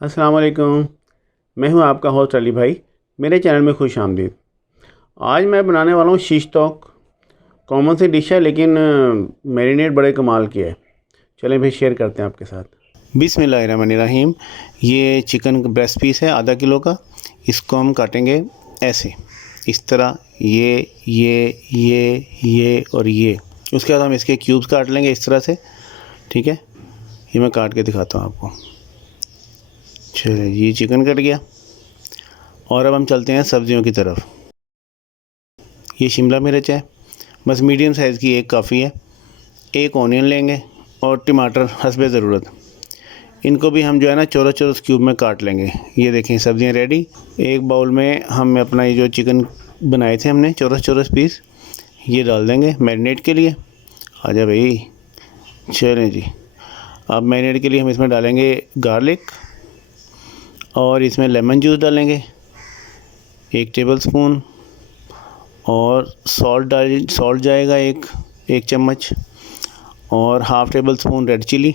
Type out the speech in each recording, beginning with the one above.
अस्सलाम वालेकुम। मैं हूं आपका होस्ट अली भाई। मेरे चैनल में खुश आमदीद। आज मैं बनाने वाला हूं शीश तोक। कॉमन सी डिश है लेकिन मैरिनेट बड़े कमाल की है। चलें फिर शेयर करते हैं आपके साथ। बिस्मिल्लाहिर्रहमानिर्रहीम। ये चिकन ब्रेस्ट पीस है आधा किलो का। इसको हम काटेंगे ऐसे, इस तरह, ये और ये। उसके बाद हम इसके क्यूब्स काट लेंगे इस तरह से। ठीक है, ये मैं काट के दिखाता हूँ आपको। चलिए, ये चिकन कट गया और अब हम चलते हैं सब्जियों की तरफ। ये शिमला मिर्च है, बस मीडियम साइज़ की एक काफ़ी है। एक ऑनियन लेंगे और टमाटर हस्बे ज़रूरत। इनको भी हम जो है ना चौरस चौरस क्यूब में काट लेंगे। ये देखें सब्जियां रेडी। एक बाउल में हम अपना ये जो चिकन बनाए थे हमने चौरस चौरस पीस, ये डाल देंगे मैरिनेट के लिए। आजा भाई, चलें जी। अब मैरिनेट के लिए हम इसमें डालेंगे गार्लिक और इसमें लेमन जूस डालेंगे 1 टेबल स्पून। और सॉल्ट जाएगा एक चम्मच। और half tablespoon red chili.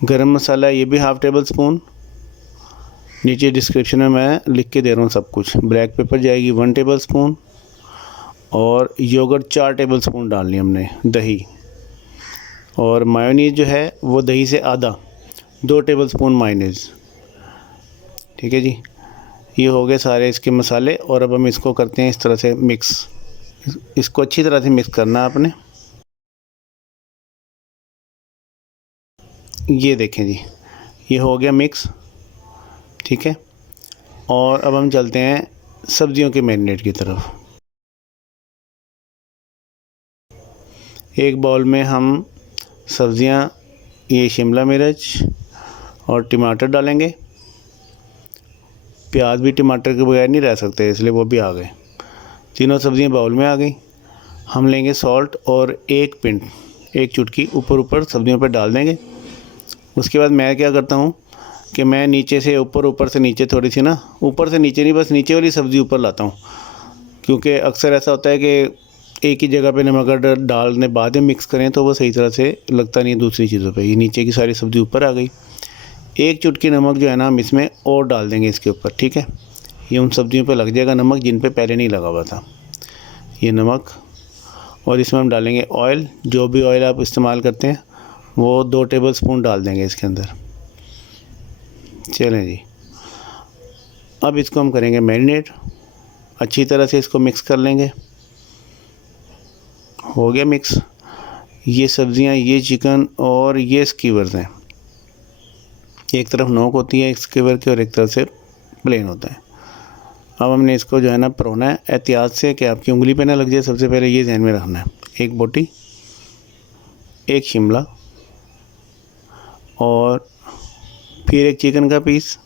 गरम मसाला ये भी हाफ़ टेबल स्पून। नीचे डिस्क्रिप्शन में मैं लिख के दे रहा हूँ सब कुछ। ब्लैक पेपर जाएगी 1 टेबल स्पून। और योगर्ट 4 टेबल स्पून डालनी हमने, दही। और मायोनीज़ जो है वो दही से आधा, 2 टेबल स्पून मायोनीज़। ठीक है जी, ये हो गए सारे इसके मसाले। और अब हम इसको करते हैं इस तरह से मिक्स। इसको अच्छी तरह से मिक्स करना है आपने। ये देखें जी, ये हो गया मिक्स। ठीक है, और अब हम चलते हैं सब्जियों के मैरिनेट की तरफ। एक बाउल में हम सब्जियां, ये शिमला मिर्च और टमाटर डालेंगे। प्याज भी टमाटर के बगैर नहीं रह सकते, इसलिए वो भी आ गए। तीनों सब्जियां बाउल में आ गई। हम लेंगे सॉल्ट और एक चुटकी ऊपर सब्जियों पर डाल देंगे। उसके बाद मैं क्या करता हूँ कि मैं नीचे से ऊपर से नीचे थोड़ी सी ना, ऊपर से नीचे नहीं, बस नीचे वाली सब्ज़ी ऊपर लाता हूँ। क्योंकि अक्सर ऐसा होता है कि एक ही जगह पे नमक अगर डालने बाद में मिक्स करें तो वो सही तरह से लगता नहीं दूसरी चीज़ों पे। ये नीचे की सारी सब्ज़ी ऊपर आ गई। एक चुटकी नमक जो है ना हम इसमें और डाल देंगे इसके ऊपर। ठीक है, ये उन सब्जियों पे लग जाएगा नमक जिन पे पहले नहीं लगा हुआ था, ये नमक। और इसमें हम डालेंगे ऑयल। जो भी ऑयल आप इस्तेमाल करते हैं वो 2 टेबल स्पून डाल देंगे इसके अंदर। चलें जी, अब इसको हम करेंगे मैरिनेट। अच्छी तरह से इसको मिक्स कर लेंगे। हो गया मिक्स। ये सब्जियां, ये चिकन और ये स्कीवर्स हैं। एक तरफ नोक होती है स्कीवर की और एक तरफ से प्लेन होता है। अब हमने इसको जो है ना परोना है एहतियात से कि आपकी उंगली पे ना लग जाए। सबसे पहले ये ध्यान में रखना है। एक बोटी, एक शिमला और फिर एक चिकन का पीस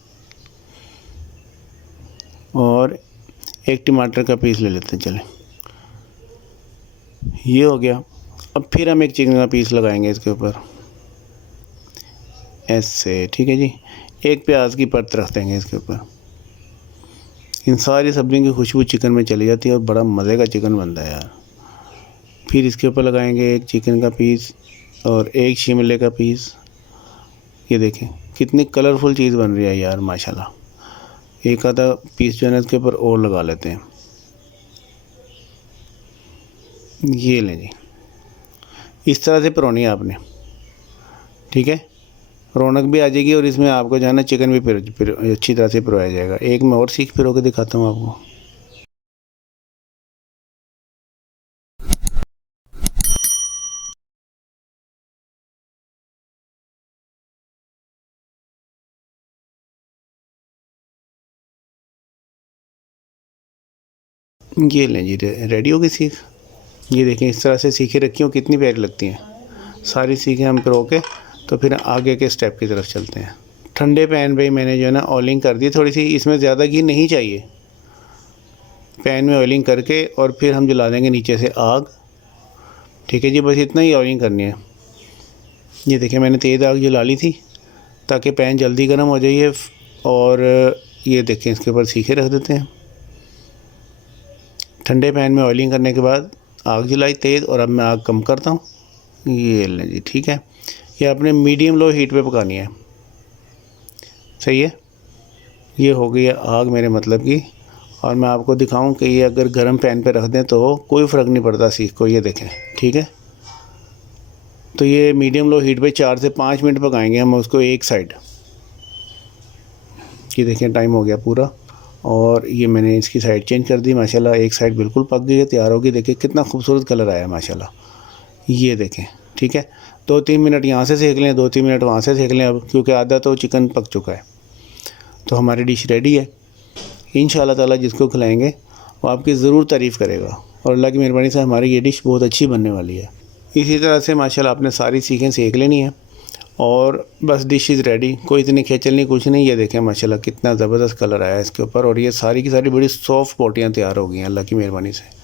और एक टमाटर का पीस ले लेते हैं। चलें, ये हो गया। अब फिर हम एक चिकन का पीस लगाएंगे इसके ऊपर ऐसे। ठीक है जी, एक प्याज की परत रख देंगे इसके ऊपर। इन सारी सब्जियों की खुशबू चिकन में चली जाती है और बड़ा मज़े का चिकन बनता है यार। फिर इसके ऊपर लगाएंगे एक चिकन का पीस और एक शिमले का पीस। ये देखें कितनी कलरफुल चीज़ बन रही है यार, माशाल्लाह। एक आधा पीस जो है ना इसके ऊपर और लगा लेते हैं। ये लें जी, इस तरह से परोनी है आपने। ठीक है, रौनक भी आ जाएगी और इसमें आपको जो है ना चिकन भी फिर अच्छी तरह से पिरोया जाएगा। एक मैं और सीख पिरो के दिखाता हूँ आपको। ये लें जी, रेडी हो गई सीख। ये देखें इस तरह से सीखें रखी हो, कितनी प्यारी लगती हैं सारी सीखें हम पिरो के। तो फिर आगे के स्टेप की तरफ चलते हैं। ठंडे पैन पे मैंने जो है ना ऑयलिंग कर दी थोड़ी सी। इसमें ज़्यादा घी नहीं चाहिए। पैन में ऑयलिंग करके और फिर हम जला देंगे नीचे से आग। ठीक है जी, बस इतना ही ऑयलिंग करनी है। ये देखें मैंने तेज़ आग जला ली थी ताकि पैन जल्दी गर्म हो जाइए। और ये देखें इसके ऊपर सीखे रख देते हैं। ठंडे पैन में ऑयलिंग करने के बाद आग जलाई तेज़ और अब मैं आग कम करता हूँ। ये लें जी, ठीक है। ये आपने मीडियम लो हीट पे पकानी है। सही है, ये हो गई है आग मेरे मतलब की। और मैं आपको दिखाऊं कि ये अगर गर्म पैन पे रख दें तो कोई फ़र्क नहीं पड़ता सीख को। ये देखें, ठीक है। तो ये मीडियम लो हीट पे 4 से 5 मिनट पकाएंगे हम उसको एक साइड। ये देखें टाइम हो गया पूरा, और ये मैंने इसकी साइड चेंज कर दी। माशाल्लाह एक साइड बिल्कुल पक गई है, तैयार होगी। देखिए कितना खूबसूरत कलर आया माशाल्लाह। ये देखें, ठीक है। 2-3 मिनट यहाँ से सेक लें, 2-3 मिनट वहाँ से सेक लें अब, क्योंकि आधा तो चिकन पक चुका है। तो हमारी डिश रेडी है। इंशाअल्लाह ताला जिसको खिलाएंगे वो आपकी ज़रूर तारीफ़ करेगा, और अल्लाह की मेहरबानी से हमारी ये डिश बहुत अच्छी बनने वाली है। इसी तरह से माशाल्लाह आपने सारी सीखें सेक लेनी है, और बस डिश इज़ रेडी। कोई इतनी खेचल नहीं, कुछ नहीं। ये देखें माशाल्लाह कितना ज़बरदस्त कलर आया है इसके ऊपर, और ये सारी की सारी बड़ी सॉफ्ट बोटियाँ तैयार हो गई हैं अल्लाह की मेहरबानी से।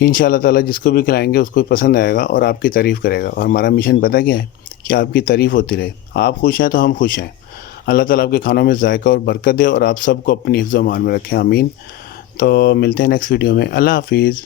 इंशाअल्लाह ताला जिसको भी खिलाएंगे उसको पसंद आएगा और आपकी तारीफ़ करेगा। और हमारा मिशन पता क्या है कि आपकी तारीफ़ होती रहे। आप खुश हैं तो हम खुश हैं। अल्लाह ताला आपके खानों में जायका और बरकत दे, और आप सबको अपनी हिफ्ज़-ओ-अमान में रखें, आमीन। तो मिलते हैं नेक्स्ट वीडियो में। अल्लाह हाफ़िज़।